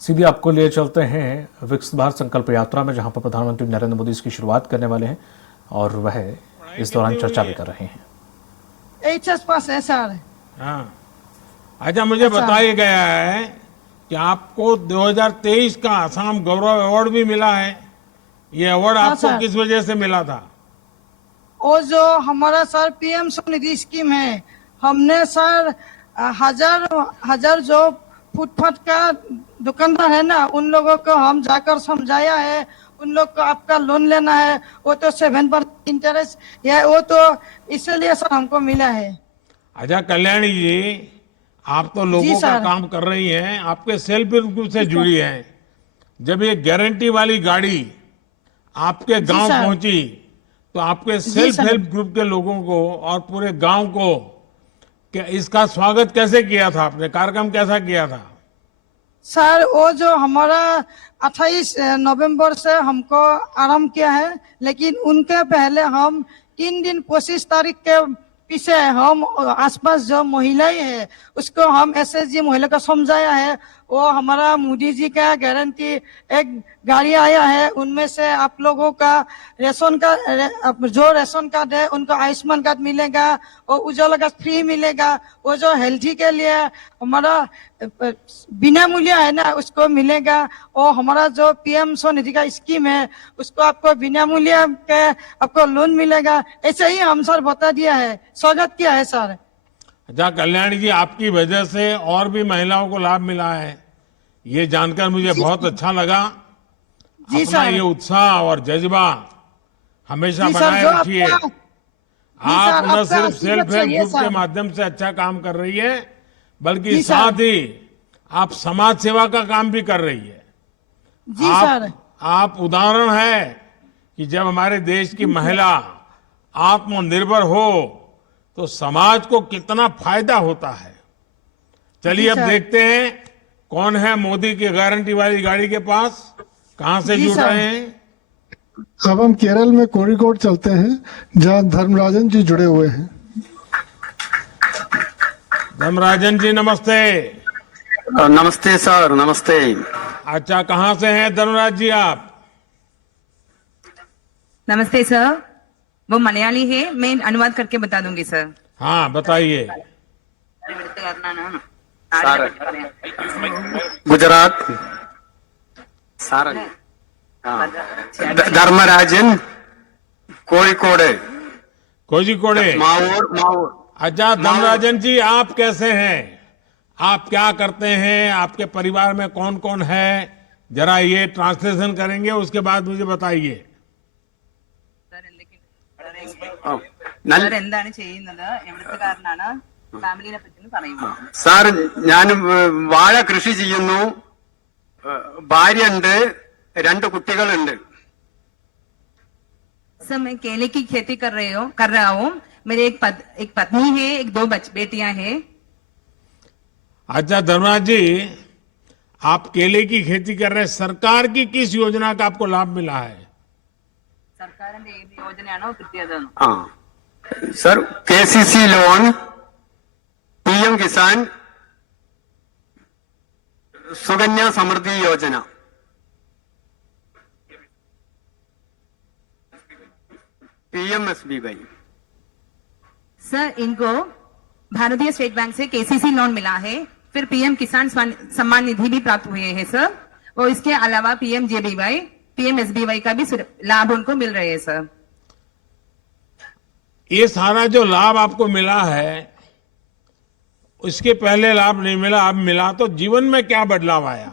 सीधे आपको लिए चलते हैं विकसित भारत संकल्प यात्रा में, जहां पर प्रधानमंत्री नरेंद्र मोदी इसकी शुरुआत करने वाले हैं और वह इस दौरान चर्चा भी कर रहे हैं। एचएस पास है सर। हाँ, अच्छा मुझे बताया गया है कि आपको 2023 का असम गौरव अवार्ड भी मिला है। ये अवार्ड आपको किस वजह से मिला था? वो जो हमारा सर पीएम स्वनिधि स्कीम है, हमने सर हजार जो फुटपाथ का दुकानदार है ना, उन लोगों को हम जाकर समझाया है। उन लोग को आपका लोन लेना है, वो तो 7% इंटरेस्ट है, वो तो इसलिए सर हमको मिला है। अच्छा कल्याणी जी, आप तो लोगों का काम कर रही हैं, आपके सेल्फ हेल्प ग्रुप से जुड़ी हैं। जब ये गारंटी वाली गाड़ी आपके गांव पहुंची तो आपके सेल्फ हेल्प ग्रुप के लोगों को और पूरे गांव को क्या इसका स्वागत कैसे किया था आपने? कार्यक्रम कैसा किया था? सर वो जो हमारा 28 नवंबर से हमको आरंभ किया है, लेकिन उनके पहले हम 3 दिन 25 तारीख के पीछे हम आसपास जो महिलाएं है उसको हम एसएसजी महिला को समझाया है। वो हमारा मोदी जी का गारंटी एक गाड़ी आया है, उनमें से आप लोगों का रेशन का जो रेशन कार्ड है उनको आयुष्मान कार्ड मिलेगा और उज्ज्वला कार्ड फ्री मिलेगा। वो जो हेल्थी के लिए हमारा बिना मूल्य है ना उसको मिलेगा। और हमारा जो पीएम स्वनिधि का स्कीम है उसको आपको बिना मूल्य के आपको लोन मिलेगा। ऐसे ही हम सर बता दिया है, स्वागत किया है सर। अच्छा कल्याणी जी, आपकी वजह से और भी महिलाओं को लाभ मिला है, ये जानकर मुझे बहुत अच्छा लगा। जी अपना सर, ये उत्साह और जज्बा हमेशा बनाए रखिए। आप न सिर्फ सेल्फ हेल्प ग्रुप के माध्यम से अच्छा काम कर रही है, बल्कि साथ ही आप समाज सेवा का काम भी कर रही है। जी सर, आप उदाहरण है कि जब हमारे देश की महिला आत्मनिर्भर हो तो समाज को कितना फायदा होता है। चलिए अब देखते हैं कौन है मोदी की गारंटी वाली गाड़ी के पास, कहां से जुड़ रहे हैं। अब हम केरल में कोरिकोड चलते हैं जहां धर्मराजन जी जुड़े हुए हैं। धर्मराजन जी नमस्ते। नमस्ते सर, नमस्ते। अच्छा कहां से हैं धर्मराज जी आप? नमस्ते सर, वो मलयाली है, मैं अनुवाद करके बता दूंगी सर। हाँ बताइए। गुजरात सारा धर्मराजन कोഴിക്കോട് कोझिकोडे मावूर मावूर। अच्छा धर्मराजन जी, आप कैसे हैं? आप क्या करते हैं? आपके परिवार में कौन कौन है? जरा ये ट्रांसलेशन करेंगे, उसके बाद मुझे बताइए। സാർ എന്താണ് ചെയ്യുന്നത്, എവിടുത്തുകാരനാണ്, ഫാമിലിനെ പറ്റി പറയുമോ? സാർ ഞാൻ വാഴ കൃഷി ചെയ്യുന്നു, ഭാര്യയുണ്ട്, 2 കുട്ടികളുണ്ട്। सर मैं केले की खेती कर रहा हूँ। मेरे एक पत्नी है, एक 2 बेटियां हैं। अच्छा धर्मराज जी, आप केले की खेती कर रहे हैं, सरकार की किस योजना का आपको लाभ मिला है? സർക്കാരിന്റെ ഏത് യോജനയാണോ കിട്ടിയത്? सर केसीसी लोन, पीएम किसान, सुकन्या समृद्धि योजना, पीएमएसबीवाई। सर इनको भारतीय स्टेट बैंक से केसीसी लोन मिला है, फिर पीएम किसान सम्मान निधि भी प्राप्त हुए हैं सर। और इसके अलावा पीएमजेबीवाई, पीएमएसबीवाई का भी लाभ उनको मिल रहे हैं सर। ये सारा जो लाभ आपको मिला है उसके पहले लाभ नहीं मिला, अब मिला, तो जीवन में क्या बदलाव आया?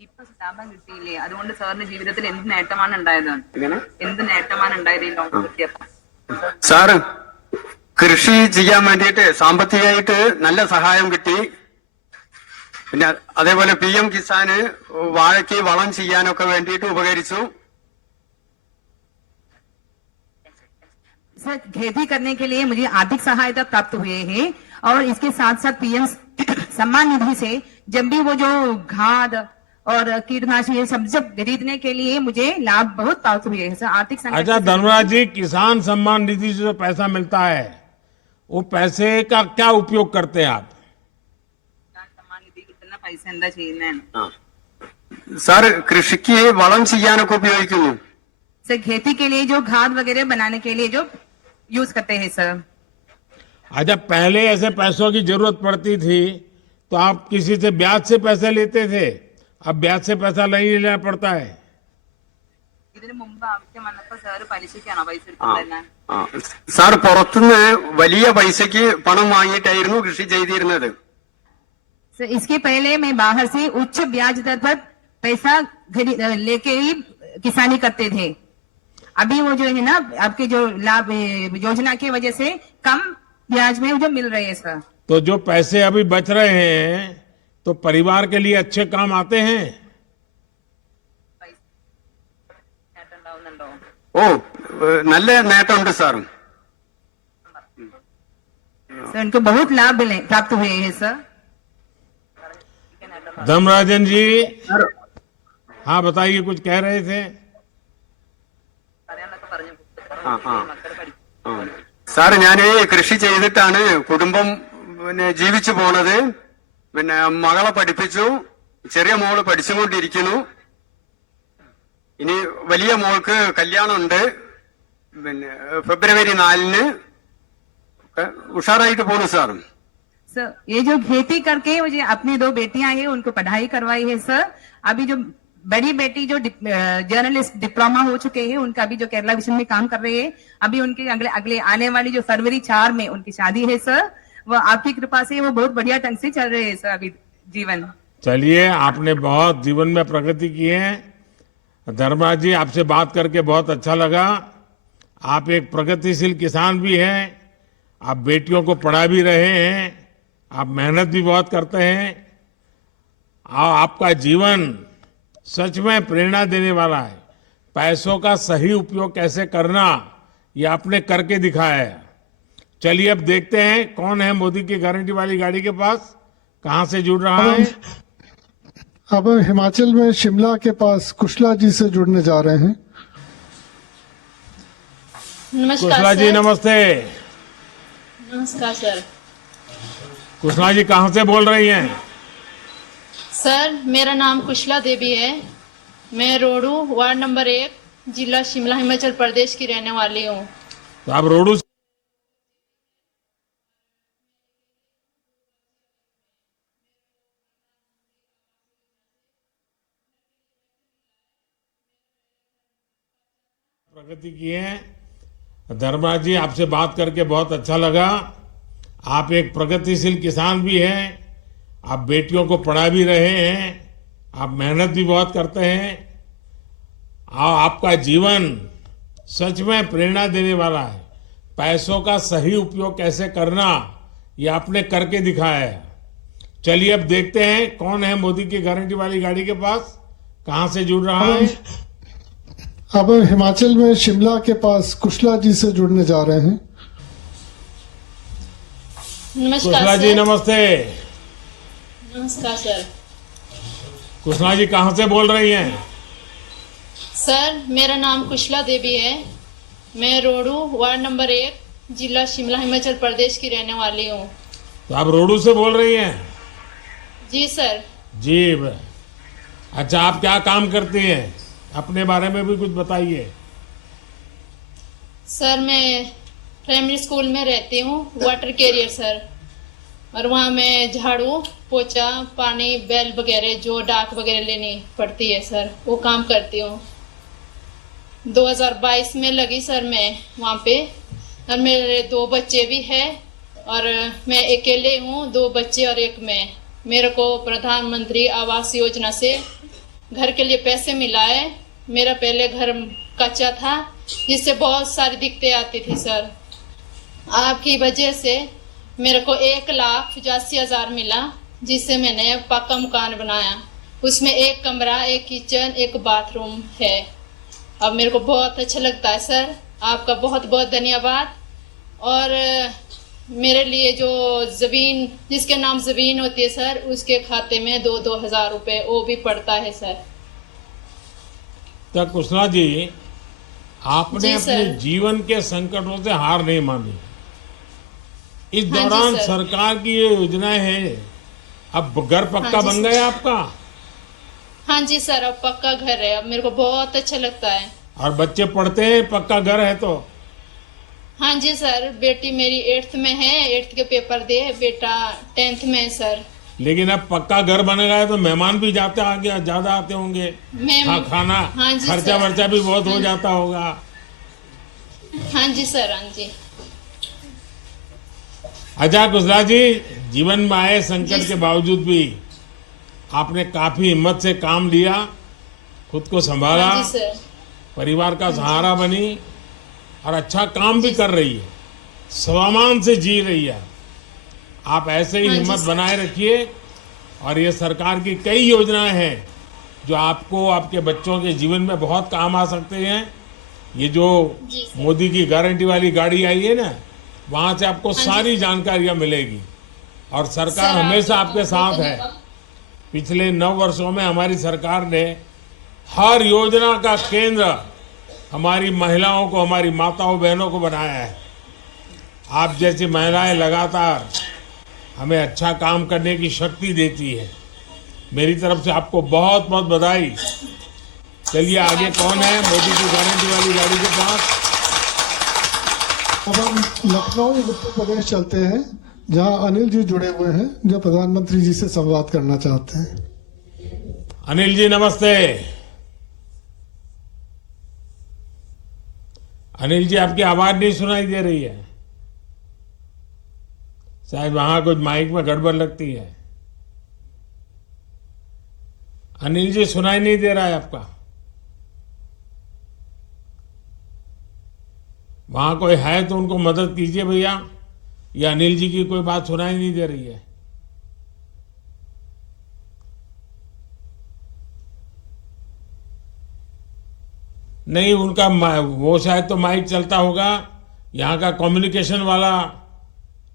ഇപ്പൊ ലാഭം കിട്ടിയില്ലേ, അതുകൊണ്ട് സാറിന്റെ ജീവിതത്തിൽ എന്ത് നേട്ടമാണ് ഉണ്ടായത്? എന്ത് നേട്ടമാണ് ഉണ്ടായത് ഈ ലോൺ കിട്ടിയപ്പോൾ? സാർ കൃഷി ചെയ്യാൻ വേണ്ടിയിട്ട് സാമ്പത്തികമായിട്ട് നല്ല സഹായം കിട്ടി. പിന്നെ അതേപോലെ പീഎം കിസാന് വാഴയ്ക്ക് വളം ചെയ്യാനൊക്കെ വേണ്ടിയിട്ട് ഉപകരിച്ചു. सर खेती करने के लिए मुझे आर्थिक सहायता प्राप्त हुए हैं, और इसके साथ साथ पीएम सम्मान निधि से जब भी वो जो खाद और कीटनाशक ये सब खरीदने के लिए मुझे लाभ बहुत प्राप्त हुए हैं सर। आर्थिक संकट। अच्छा धर्मराज जी, किसान सम्मान निधि से जो पैसा मिलता है वो पैसे का क्या उपयोग करते हैं आप? किसान सम्मान निधि कितना പൈസ എന്താ ചെയ്യുന്നതാണ് ആ. സാർ കൃഷിക്ക് വളം ചെയ്യാനൊക്കെ ഉപയോഗിക്കുന്നു. सर खेती के लिए जो खाद वगैरह बनाने के लिए जो यूज करते हैं सर। अच्छा, पहले ऐसे पैसों की जरूरत पड़ती थी तो आप किसी से ब्याज से पैसे लेते थे, अब ब्याज से पैसा नहीं लेना पड़ता है। ഇതിനു മുമ്പ് ആവശ്യം വന്നപ്പോൾ സാർ പലിശയ്ക്കാണോ പൈസ ആ. എടുത്തിരുന്നത്? ആ. സാർ പുറത്തുനിന്ന് വലിയ പൈസക്ക് പണം വാങ്ങിയിട്ടായിരുന്നു കൃഷി ചെയ്തിരുന്നത്. सर इसके पहले मैं बाहर से उच्च ब्याज दर पर पैसा लेके ही किसानी करते थे। अभी वो जो है ना आपके जो लाभ योजना की वजह से कम ब्याज में जो मिल रहे हैं सर। तो जो पैसे अभी बच रहे हैं तो परिवार के लिए अच्छे काम आते हैं। ഓ, നല്ല നേട്ടമുണ്ട് സാർ. सर इनको बहुत लाभ प्राप्त हुए हैं सर। धर्मराजन जी, हाँ बताइए, कुछ कह रहे थे। ആ, ആ. ആ. സാർ ഞാൻ കൃഷി ചെയ്തിട്ടാണ് കുടുംബം ജീവിച്ചു പോണത്. മകളെ പഠിപ്പിച്ചു, ചെറിയ മോള് പഠിച്ചുകൊണ്ടിരിക്കുന്നു. ഇനി വലിയ മോൾക്ക് കല്യാണമുണ്ട്. ഫെബ്രുവരി 4 ഉഷാറായിട്ട് പോണു സാർ. सर ये जो खेती करके मुझे अपनी 2 बेटियां हैं उनको पढ़ाई करवाई है सर। अभी जो बड़ी बेटी जो जर्नलिस्ट डिप्लोमा हो चुके हैं उनका अभी जो केरला विजन में काम कर रहे हैं, अभी उनके अगले आने वाली जो फरवरी 4 में उनकी शादी है सर। वो आपकी कृपा से वो बहुत बढ़िया ढंग से चल रहे हैं सर अभी जीवन। चलिए, आपने बहुत जीवन में प्रगति की है। धर्मराज जी, आपसे बात करके बहुत अच्छा लगा। आप एक प्रगतिशील किसान भी हैं, आप बेटियों को पढ़ा भी रहे हैं, आप मेहनत भी बहुत करते हैं। आपका जीवन सच में प्रेरणा देने वाला है। पैसों का सही उपयोग कैसे करना, ये आपने करके दिखाया है। चलिए, अब देखते हैं कौन है मोदी की गारंटी वाली गाड़ी के पास, कहां से जुड़ रहा है। अब हम हिमाचल में शिमला के पास कुशला जी से जुड़ने जा रहे हैं। नमस्कार कुशला जी, सर। नमस्ते। नमस्कार सर। कुशला जी, कहां से बोल रही हैं? सर मेरा नाम कुशला देवी है। मैं रोडू वार्ड नंबर 1 जिला शिमला हिमाचल प्रदेश की रहने वाली हूँ। तो आप रोडू से प्रगति की है। धर्मराज जी, आपसे बात करके बहुत अच्छा लगा। आप एक प्रगतिशील किसान भी हैं, आप बेटियों को पढ़ा भी रहे हैं, आप मेहनत भी बहुत करते हैं। आपका जीवन सच में प्रेरणा देने वाला है। पैसों का सही उपयोग कैसे करना, ये आपने करके दिखाया है। चलिए, अब देखते हैं कौन है मोदी की गारंटी वाली गाड़ी के पास, कहां से जुड़ रहा है। अब हम हिमाचल में शिमला के पास कुशला जी से जुड़ने जा रहे हैं। नमस्कार कुशला जी, सर। नमस्ते। नमस्कार सर। कुशला जी, कहां से बोल रही हैं? सर मेरा नाम कुशला देवी है। मैं रोडू वार्ड नंबर 1 जिला शिमला हिमाचल प्रदेश की रहने वाली हूँ। तो आप रोडू से बोल रही हैं? जी सर। जी। अच्छा, आप क्या काम करती हैं, अपने बारे में भी कुछ बताइए। सर मैं प्राइमरी स्कूल में रहती हूँ, वाटर कैरियर सर। और वहाँ मैं झाड़ू पोछा पानी बैल वगैरह जो डाक वगैरह लेनी पड़ती है सर, वो काम करती हूँ। 2022 में लगी सर मैं वहाँ पे। और मेरे 2 बच्चे भी हैं और मैं अकेले हूँ, 2 बच्चे और एक मैं। मेरे को प्रधानमंत्री आवास योजना से घर के लिए पैसे मिला है। मेरा पहले घर कच्चा था जिससे बहुत सारी दिक्कतें आती थी सर। आपकी वजह से मेरे को 1,85,000 मिला, जिससे मैंने पक्का मकान बनाया। उसमें 1 कमरा, 1 किचन, 1 बाथरूम है। अब मेरे को बहुत अच्छा लगता है सर। आपका बहुत बहुत धन्यवाद। और मेरे लिए जो जमीन, जिसके नाम जमीन होती है सर, उसके खाते में 2-2 हजार रुपए वो भी पड़ता है सर। तो कुशला जी, आपने जी अपने सर। जीवन के संकटों से हार नहीं मानी। इस हाँ जी दौरान सर। सरकार की ये योजनाएं हैं, अब घर पक्का हाँ जी, बन सर। गया आपका? हाँ जी सर, अब पक्का घर है, अब मेरे को बहुत अच्छा लगता है। और बच्चे पढ़ते हैं, पक्का घर है तो? हाँ जी सर, बेटी मेरी 8th में है, 8th के पेपर दे, बेटा 10th में है सर। लेकिन अब पक्का घर बन गया है तो मेहमान भी जाते आगे ज्यादा आते होंगे, मैं खाना हाँ जी खर्चा सर। वर्चा भी बहुत हो हाँ, जाता होगा। हाँ जी सर, हाँ जी। अच्छा कुशला जी, जीवन में आए संकट जी के सर। बावजूद भी आपने काफी हिम्मत से काम लिया, खुद को संभाला, हाँ जी सर। परिवार का हाँ जी। सहारा बनी और अच्छा काम भी जी कर सर। रही है, स्वाभिमान से जी रही है। आप ऐसे ही हाँ जी हिम्मत सर। बनाए रखिए और ये सरकार की कई योजनाएं हैं जो आपको आपके बच्चों के जीवन में बहुत काम आ सकते हैं। ये जो जी सर। मोदी की गारंटी वाली गाड़ी आई है ना, वहां से आपको हाँ जी सारी सर। जानकारियां मिलेगी और सरकार सर, हमेशा आपको आपके साथ बहुत है। धन्यवाद। पिछले 9 वर्षों में हमारी सरकार ने हर योजना का केंद्र हमारी महिलाओं को, हमारी माताओं बहनों को बनाया है। आप जैसी महिलाएं लगातार हमें अच्छा काम करने की शक्ति देती है। मेरी तरफ से आपको बहुत बहुत बधाई। चलिए आगे कौन है मोदी की गारंटी वाली गाड़ी के पास? अब हम लखनऊ उत्तर प्रदेश चलते हैं, जहां अनिल जी जुड़े हुए हैं, जो प्रधानमंत्री जी से संवाद करना चाहते हैं। अनिल जी नमस्ते। अनिल जी आपकी आवाज नहीं सुनाई दे रही है, शायद वहां कुछ माइक में गड़बड़ लगती है। अनिल जी सुनाई नहीं दे रहा है आपका। वहां कोई है तो उनको मदद कीजिए भैया, या अनिल जी की कोई बात सुनाई नहीं दे रही है। नहीं उनका वो शायद तो माइक चलता होगा, यहाँ का कम्युनिकेशन वाला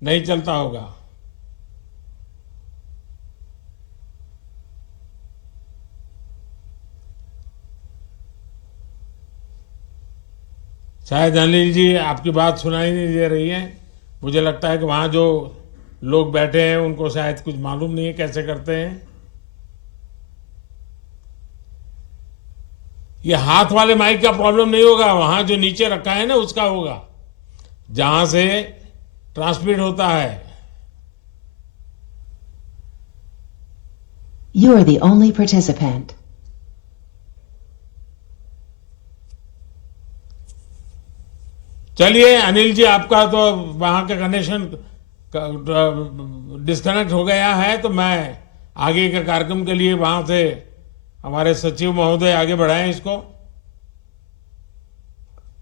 नहीं चलता होगा। शायद अनिल जी आपकी बात सुनाई नहीं दे रही है। मुझे लगता है कि वहां जो लोग बैठे हैं उनको शायद कुछ मालूम नहीं है कैसे करते हैं। ये हाथ वाले माइक का प्रॉब्लम नहीं होगा, वहां जो नीचे रखा है ना उसका होगा, जहां से ट्रांसमिट होता है। You are the only participant. चलिए अनिल जी आपका तो वहां का कनेक्शन डिस्कनेक्ट हो गया है, तो मैं आगे के कार्यक्रम के लिए वहां से हमारे सचिव महोदय आगे बढ़ाएं इसको।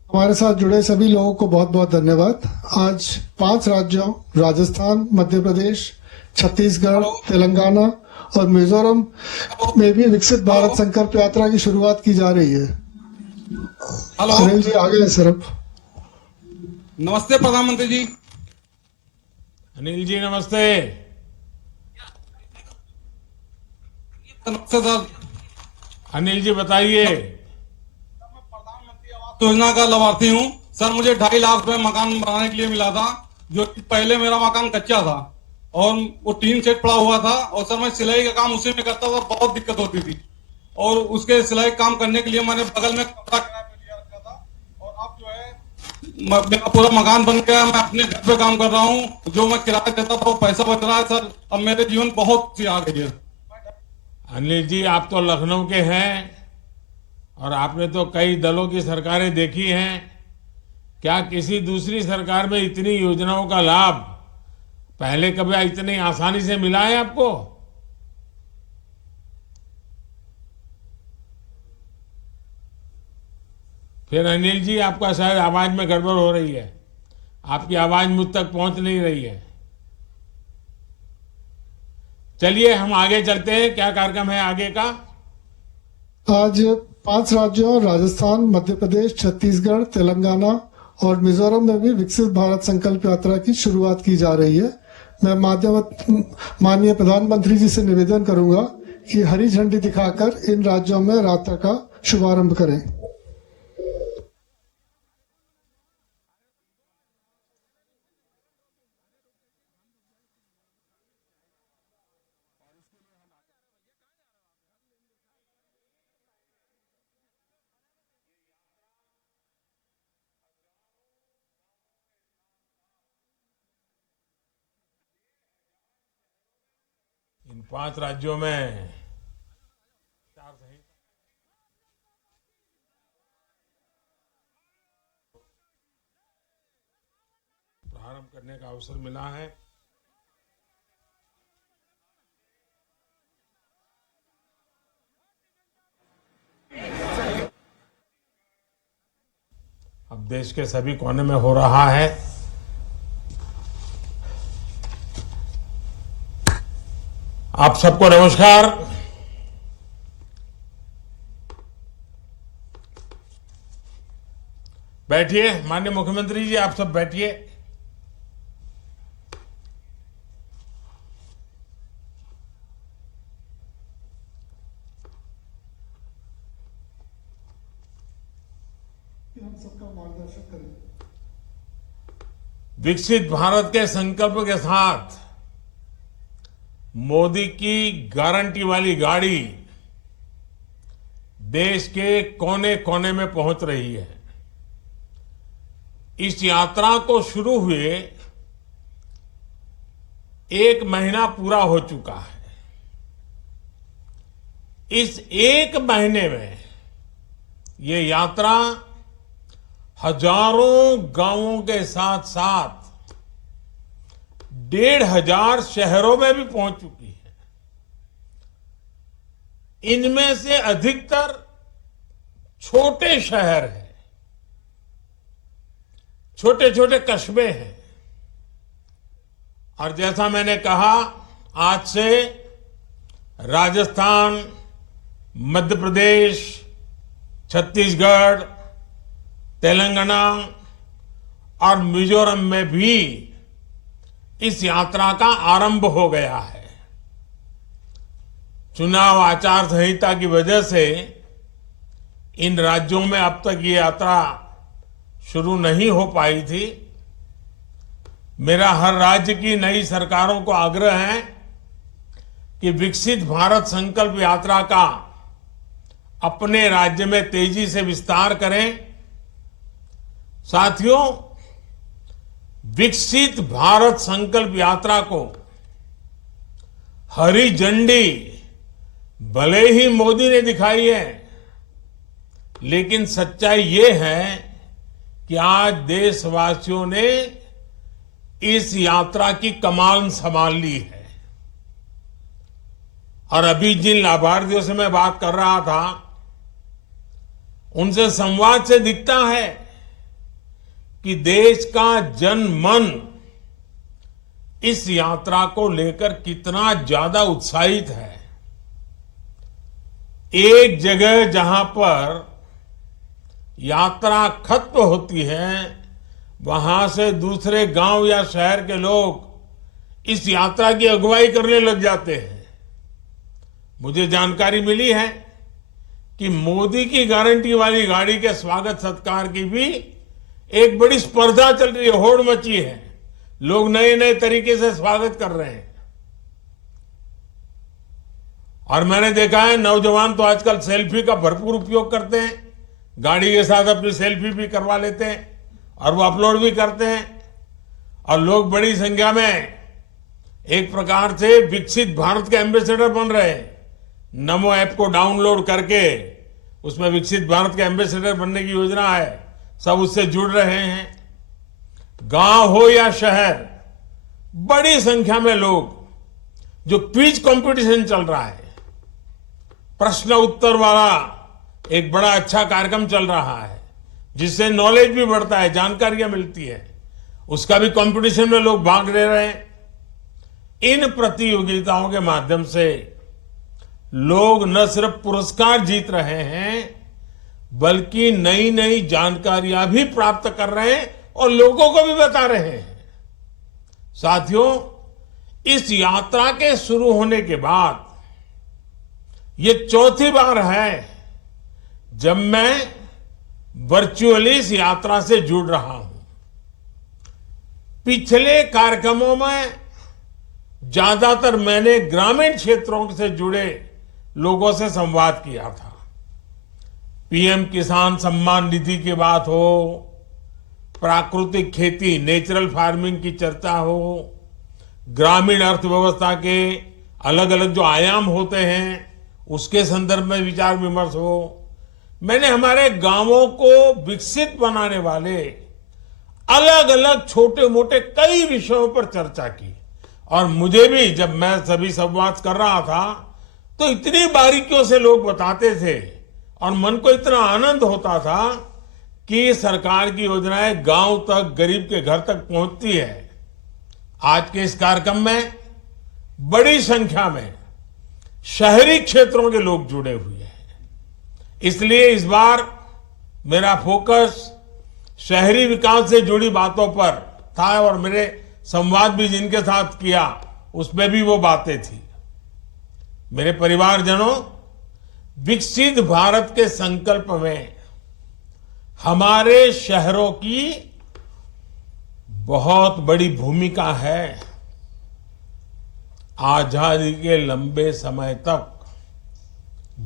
हमारे साथ जुड़े सभी लोगों को बहुत बहुत धन्यवाद। आज 5 राज्यों राजस्थान, मध्य प्रदेश, छत्तीसगढ़, तेलंगाना और मिजोरम में भी विकसित भारत संकल्प यात्रा की शुरुआत की जा रही है। अनिल जी आगे हैं सर। अब नमस्ते प्रधानमंत्री जी। अनिल जी नमस्ते। नमस्ते सर। अनिल जी बताइए। योजना का लाभार्थी हूँ सर। मुझे 2.5 लाख रुपए मकान बनाने के लिए मिला था, जो कि पहले मेरा मकान कच्चा था और वो टीन सेट पड़ा हुआ था, और सर मैं सिलाई का काम उसी में करता था, बहुत दिक्कत होती थी, और उसके सिलाई काम करने के लिए मैंने बगल में कमरा किराए पे लिया रखा था, और अब जो है मेरा पूरा मकान बन गया। मैं अपने घर पे काम कर रहा हूँ, जो मैं किराया देता था वो पैसा बच रहा है सर। अब मेरे जीवन बहुत सी आ गई है। अनिल जी आप तो लखनऊ के हैं और आपने तो कई दलों की सरकारें देखी हैं। क्या किसी दूसरी सरकार में इतनी योजनाओं का लाभ पहले कभी इतनी आसानी से मिला है आपको? फिर अनिल जी आपका शायद आवाज में गड़बड़ हो रही है, आपकी आवाज मुझ तक पहुंच नहीं रही है। चलिए हम आगे चलते हैं, क्या कार्यक्रम है आगे का? आज 5 राज्यों राजस्थान, मध्य प्रदेश, छत्तीसगढ़, तेलंगाना और मिजोरम में भी विकसित भारत संकल्प यात्रा की शुरुआत की जा रही है। मैं माननीय प्रधानमंत्री जी से निवेदन करूंगा कि हरी झंडी दिखाकर इन राज्यों में यात्रा का शुभारंभ करें। उन 5 राज्यों में प्रारंभ करने का अवसर मिला है। अब देश के सभी कोने में हो रहा है। आप सबको नमस्कार। बैठिए। माननीय मुख्यमंत्री जी, आप सब बैठिए। हम सबका मार्गदर्शन करें। विकसित भारत के संकल्प के साथ मोदी की गारंटी वाली गाड़ी देश के कोने कोने में पहुंच रही है। इस यात्रा को शुरू हुए 1 महीना पूरा हो चुका है। इस 1 महीने में ये यात्रा हजारों गांवों के साथ साथ 1,500 शहरों में भी पहुंच चुकी है। इनमें से अधिकतर छोटे शहर हैं, छोटे छोटे कस्बे हैं। और जैसा मैंने कहा, आज से राजस्थान, मध्य प्रदेश, छत्तीसगढ़, तेलंगाना और मिजोरम में भी इस यात्रा का आरंभ हो गया है। चुनाव आचार संहिता की वजह से इन राज्यों में अब तक ये यात्रा शुरू नहीं हो पाई थी। मेरा हर राज्य की नई सरकारों को आग्रह है कि विकसित भारत संकल्प यात्रा का अपने राज्य में तेजी से विस्तार करें। साथियों, विकसित भारत संकल्प यात्रा को हरी झंडी भले ही मोदी ने दिखाई है, लेकिन सच्चाई ये है कि आज देशवासियों ने इस यात्रा की कमान संभाल ली है। और अभी जिन लाभार्थियों से मैं बात कर रहा था, उनसे संवाद से दिखता है कि देश का जन मन इस यात्रा को लेकर कितना ज्यादा उत्साहित है। एक जगह जहां पर यात्रा खत्म होती है, वहां से दूसरे गांव या शहर के लोग इस यात्रा की अगुवाई करने लग जाते हैं। मुझे जानकारी मिली है कि मोदी की गारंटी वाली गाड़ी के स्वागत सत्कार की भी एक बड़ी स्पर्धा चल रही है, होड़ मची है। लोग नए नए तरीके से स्वागत कर रहे हैं। और मैंने देखा है, नौजवान तो आजकल सेल्फी का भरपूर उपयोग करते हैं। गाड़ी के साथ अपनी सेल्फी भी करवा लेते हैं और वो अपलोड भी करते हैं। और लोग बड़ी संख्या में एक प्रकार से विकसित भारत के एम्बेसडर बन रहे हैं। नमो ऐप को डाउनलोड करके उसमें विकसित भारत के एम्बेसडर बनने की योजना है। सब उससे जुड़ रहे हैं। गांव हो या शहर, बड़ी संख्या में लोग, जो क्विज कंपटीशन चल रहा है, प्रश्न उत्तर वाला एक बड़ा अच्छा कार्यक्रम चल रहा है, जिससे नॉलेज भी बढ़ता है, जानकारियां मिलती है, उसका भी कंपटीशन में लोग भाग ले रहे हैं। इन प्रतियोगिताओं के माध्यम से लोग न सिर्फ पुरस्कार जीत रहे हैं, बल्कि नई नई जानकारियां भी प्राप्त कर रहे हैं और लोगों को भी बता रहे हैं। साथियों, इस यात्रा के शुरू होने के बाद ये चौथी बार है जब मैं वर्चुअली इस यात्रा से जुड़ रहा हूं। पिछले कार्यक्रमों में ज्यादातर मैंने ग्रामीण क्षेत्रों से जुड़े लोगों से संवाद किया था। पीएम किसान सम्मान निधि की बात हो, प्राकृतिक खेती, नेचुरल फार्मिंग की चर्चा हो, ग्रामीण अर्थव्यवस्था के अलग अलग जो आयाम होते हैं उसके संदर्भ में विचार विमर्श हो। मैंने हमारे गांवों को विकसित बनाने वाले अलग अलग छोटे मोटे कई विषयों पर चर्चा की। और मुझे भी जब मैं सभी संवाद कर रहा था तो इतनी बारीकियों से लोग बताते थे और मन को इतना आनंद होता था कि सरकार की योजनाएं गांव तक, गरीब के घर तक पहुंचती है। आज के इस कार्यक्रम में बड़ी संख्या में शहरी क्षेत्रों के लोग जुड़े हुए हैं, इसलिए इस बार मेरा फोकस शहरी विकास से जुड़ी बातों पर था और मेरे संवाद भी जिनके साथ किया उसमें भी वो बातें थी। मेरे परिवारजनों, विकसित भारत के संकल्प में हमारे शहरों की बहुत बड़ी भूमिका है। आजादी के लंबे समय तक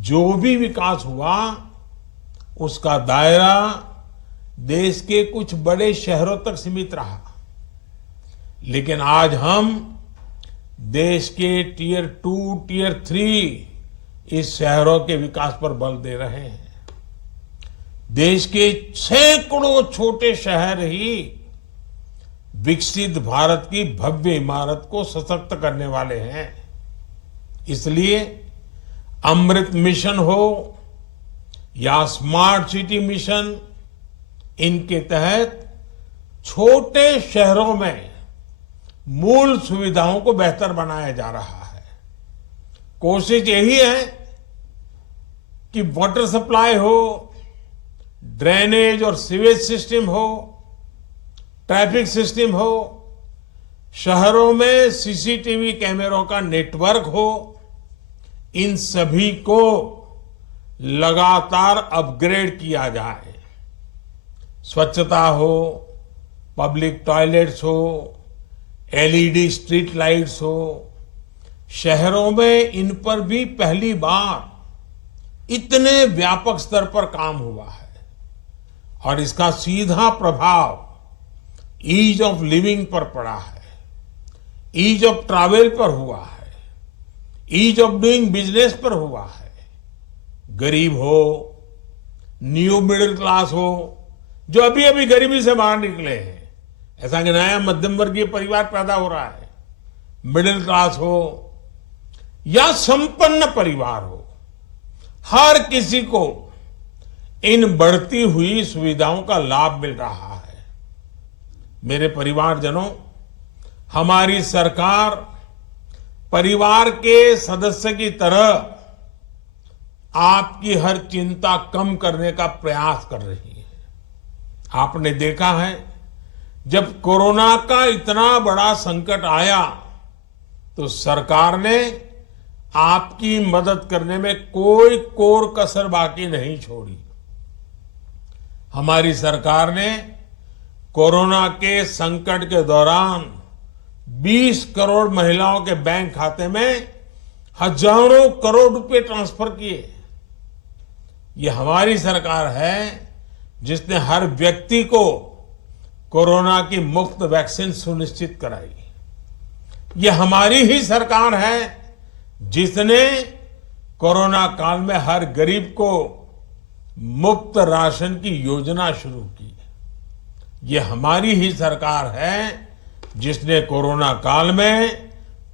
जो भी विकास हुआ उसका दायरा देश के कुछ बड़े शहरों तक सीमित रहा, लेकिन आज हम देश के टियर 2, टियर 3 इस शहरों के विकास पर बल दे रहे हैं। देश के सैकड़ों छोटे शहर ही विकसित भारत की भव्य इमारत को सशक्त करने वाले हैं। इसलिए अमृत मिशन हो या स्मार्ट सिटी मिशन, इनके तहत छोटे शहरों में मूल सुविधाओं को बेहतर बनाया जा रहा है। कोशिश यही है कि वाटर सप्लाई हो, ड्रेनेज और सीवेज सिस्टम हो, ट्रैफिक सिस्टम हो, शहरों में सीसीटीवी कैमरों का नेटवर्क हो, इन सभी को लगातार अपग्रेड किया जाए। स्वच्छता हो, पब्लिक टॉयलेट्स हो, एलईडी स्ट्रीट लाइट्स हो, शहरों में इन पर भी पहली बार इतने व्यापक स्तर पर काम हुआ है और इसका सीधा प्रभाव ईज ऑफ लिविंग पर पड़ा है, ईज ऑफ ट्रैवल पर हुआ है, ईज ऑफ डूइंग बिजनेस पर हुआ है। गरीब हो, न्यू मिडिल क्लास हो, जो अभी अभी गरीबी से बाहर निकले हैं, ऐसा कि नया मध्यम वर्गीय परिवार पैदा हो रहा है, मिडिल क्लास हो या संपन्न परिवार हो, हर किसी को इन बढ़ती हुई सुविधाओं का लाभ मिल रहा है। मेरे परिवारजनों, हमारी सरकार परिवार के सदस्य की तरह आपकी हर चिंता कम करने का प्रयास कर रही है। आपने देखा है, जब कोरोना का इतना बड़ा संकट आया तो सरकार ने आपकी मदद करने में कोई कोर कसर बाकी नहीं छोड़ी। हमारी सरकार ने कोरोना के संकट के दौरान 20 करोड़ महिलाओं के बैंक खाते में हजारों करोड़ रुपए ट्रांसफर किए। ये हमारी सरकार है जिसने हर व्यक्ति को कोरोना की मुफ्त वैक्सीन सुनिश्चित कराई। ये हमारी ही सरकार है जिसने कोरोना काल में हर गरीब को मुफ्त राशन की योजना शुरू की। ये हमारी ही सरकार है जिसने कोरोना काल में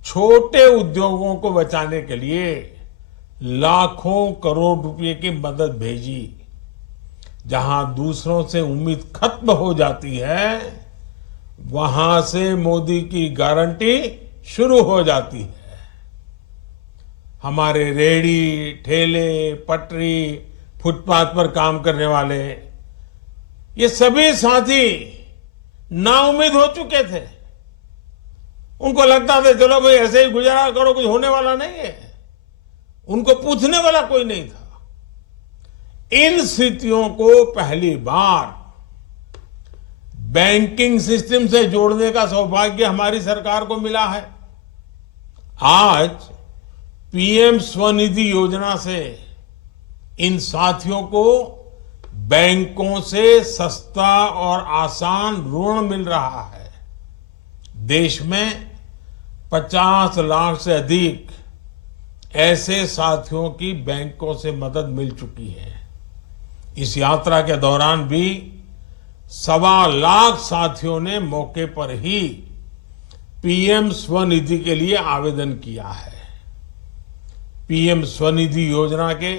छोटे उद्योगों को बचाने के लिए लाखों करोड़ रुपए की मदद भेजी। जहां दूसरों से उम्मीद खत्म हो जाती है, वहां से मोदी की गारंटी शुरू हो जाती है। हमारे रेहड़ी, ठेले, पटरी, फुटपाथ पर काम करने वाले ये सभी साथी नाउम्मीद हो चुके थे। उनको लगता था चलो भाई ऐसे ही गुजारा करो, कुछ होने वाला नहीं है। उनको पूछने वाला कोई नहीं था। इन स्थितियों को पहली बार बैंकिंग सिस्टम से जोड़ने का सौभाग्य हमारी सरकार को मिला है। आज पीएम स्वनिधि योजना से इन साथियों को बैंकों से सस्ता और आसान ऋण मिल रहा है। देश में 50 लाख से अधिक ऐसे साथियों की बैंकों से मदद मिल चुकी है। इस यात्रा के दौरान भी 1.25 लाख साथियों ने मौके पर ही पीएम स्वनिधि के लिए आवेदन किया है। पीएम स्वनिधि योजना के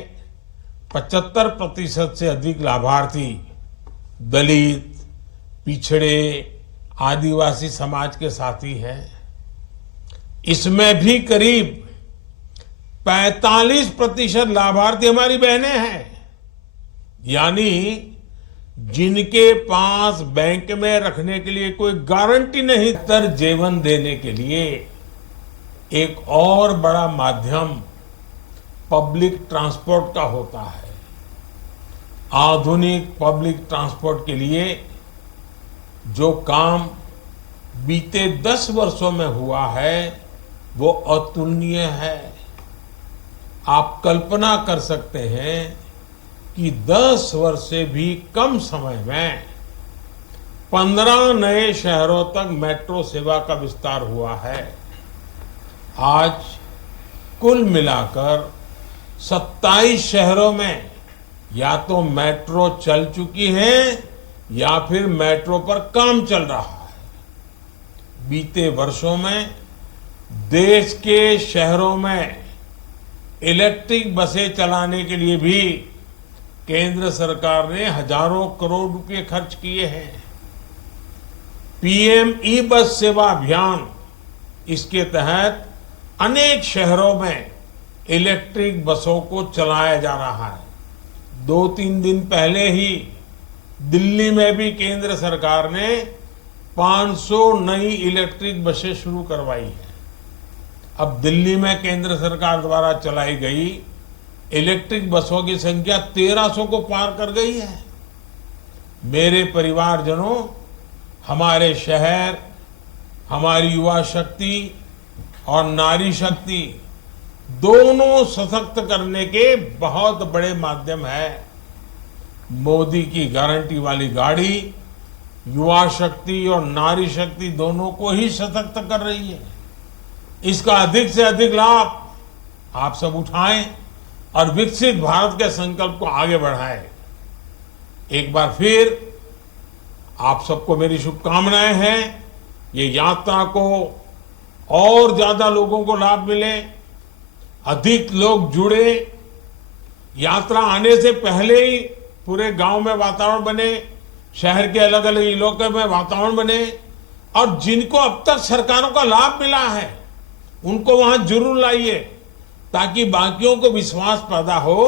75% से अधिक लाभार्थी दलित, पिछड़े, आदिवासी समाज के साथी हैं। इसमें भी करीब 45% लाभार्थी हमारी बहनें हैं, यानी जिनके पास बैंक में रखने के लिए कोई गारंटी नहीं। तर जीवन देने के लिए एक और बड़ा माध्यम पब्लिक ट्रांसपोर्ट का होता है। आधुनिक पब्लिक ट्रांसपोर्ट के लिए जो काम बीते 10 वर्षों में हुआ है वो अतुलनीय है। आप कल्पना कर सकते हैं कि 10 वर्ष से भी कम समय में 15 नए शहरों तक मेट्रो सेवा का विस्तार हुआ है। आज कुल मिलाकर 27 शहरों में या तो मेट्रो चल चुकी है या फिर मेट्रो पर काम चल रहा है। बीते वर्षों में देश के शहरों में इलेक्ट्रिक बसें चलाने के लिए भी केंद्र सरकार ने हजारों करोड़ रुपए खर्च किए हैं। पीएम ई बस सेवा अभियान, इसके तहत अनेक शहरों में इलेक्ट्रिक बसों को चलाया जा रहा है। 2-3 दिन पहले ही दिल्ली में भी केंद्र सरकार ने 500 नई इलेक्ट्रिक बसें शुरू करवाई है। अब दिल्ली में केंद्र सरकार द्वारा चलाई गई इलेक्ट्रिक बसों की संख्या 1300 को पार कर गई है। मेरे परिवारजनों, हमारे शहर, हमारी युवा शक्ति और नारी शक्ति दोनों सशक्त करने के बहुत बड़े माध्यम है। मोदी की गारंटी वाली गाड़ी युवा शक्ति और नारी शक्ति दोनों को ही सशक्त कर रही है। इसका अधिक से अधिक लाभ आप सब उठाएं और विकसित भारत के संकल्प को आगे बढ़ाएं। एक बार फिर आप सबको मेरी शुभकामनाएं हैं। ये यात्रा को और ज्यादा लोगों को लाभ मिले, अधिक लोग जुड़े, यात्रा आने से पहले ही पूरे गांव में वातावरण बने, शहर के अलग अलग इलाकों में वातावरण बने, और जिनको अब तक सरकारों का लाभ मिला है उनको वहां जरूर लाइए, ताकि बाकियों को विश्वास पैदा हो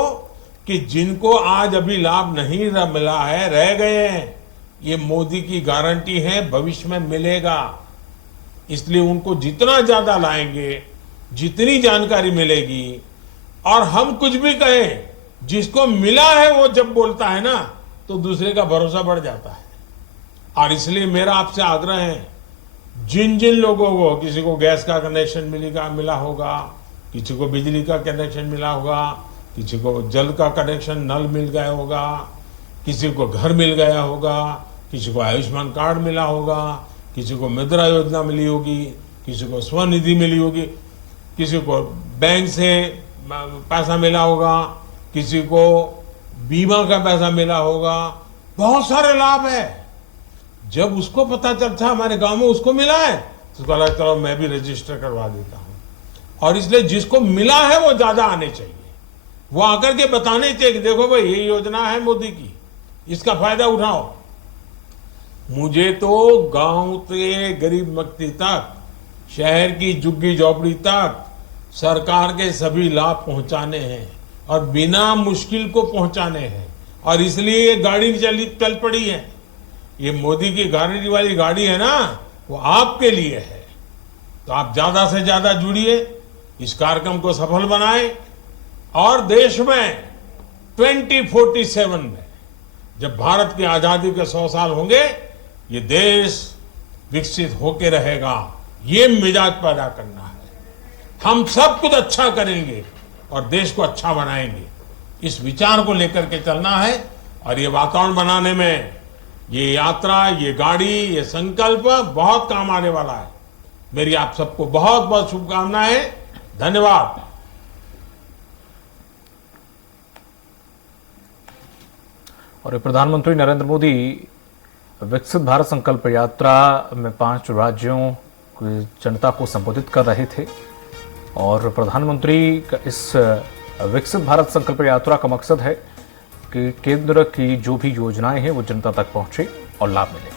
कि जिनको आज अभी लाभ नहीं मिला है, रह गए हैं, ये मोदी की गारंटी है, भविष्य में मिलेगा। इसलिए उनको जितना ज्यादा लाएंगे, जितनी जानकारी मिलेगी, और हम कुछ भी कहें, जिसको मिला है वो जब बोलता है ना, तो दूसरे का भरोसा बढ़ जाता है। और इसलिए मेरा आपसे आग्रह है, जिन जिन लोगों को, किसी को गैस का कनेक्शन मिला होगा, किसी को बिजली का कनेक्शन मिला होगा, किसी को जल का कनेक्शन नल मिल गया होगा, किसी को घर मिल गया होगा, किसी को आयुष्मान कार्ड मिला होगा, किसी को मुद्रा योजना मिली होगी, किसी को स्वनिधि मिली होगी, किसी को बैंक से पैसा मिला होगा, किसी को बीमा का पैसा मिला होगा, बहुत सारे लाभ है। जब उसको पता चलता है हमारे गांव में उसको मिला है, तो उसको लगा चलो मैं भी रजिस्टर करवा देता हूं। और इसलिए जिसको मिला है वो ज्यादा आने चाहिए, वो आकर के बताने चाहिए कि देखो भाई ये योजना है मोदी की, इसका फायदा उठाओ। मुझे तो गांव से गरीब व्यक्ति तक, शहर की झुग्गी झोपड़ी तक सरकार के सभी लाभ पहुंचाने हैं और बिना मुश्किल को पहुंचाने हैं। और इसलिए ये गाड़ी चल पड़ी है। ये मोदी की गारंटी वाली गाड़ी है ना, वो आपके लिए है। तो आप ज्यादा से ज्यादा जुड़िए, इस कार्यक्रम को सफल बनाएं, और देश में 2047 में जब भारत की आजादी के 100 साल होंगे, ये देश विकसित होके रहेगा। ये मिजाज पैदा करना है। हम सब कुछ अच्छा करेंगे और देश को अच्छा बनाएंगे, इस विचार को लेकर के चलना है। और ये वातावरण बनाने में ये यात्रा, ये गाड़ी, ये संकल्प बहुत काम आने वाला है। मेरी आप सबको बहुत बहुत शुभकामनाएं। धन्यवाद। और प्रधानमंत्री नरेंद्र मोदी विकसित भारत संकल्प यात्रा में 5 राज्यों की जनता को संबोधित कर रहे थे और प्रधानमंत्री का इस विकसित भारत संकल्प यात्रा का मकसद है कि केंद्र की जो भी योजनाएं हैं वो जनता तक पहुंचे और लाभ मिले।